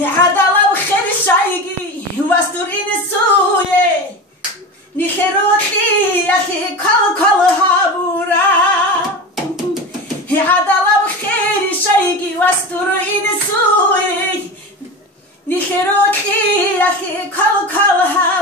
عدلا بخير شايقي واستورين السوية نخيروتي أخي كل هابورا عدلا بخير شايقي واستورين السوية نخيروتي أخي كل هابورا